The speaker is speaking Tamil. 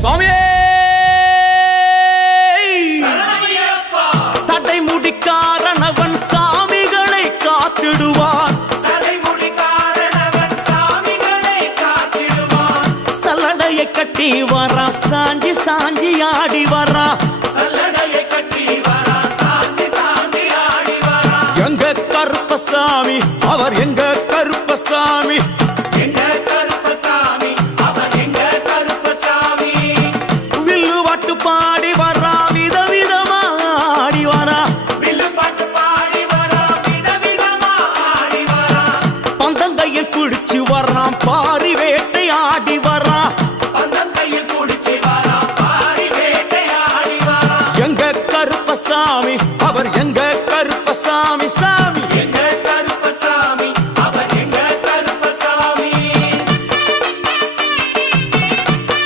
சுவாமியே சடை முடிக்காரனவன் சாமிகளை காத்திடுவான். சல்லடையை கட்டி வரா சாஞ்சி சாஞ்சி ஆடி வரா. எங்க கருப்பசாமி அவர் எங்க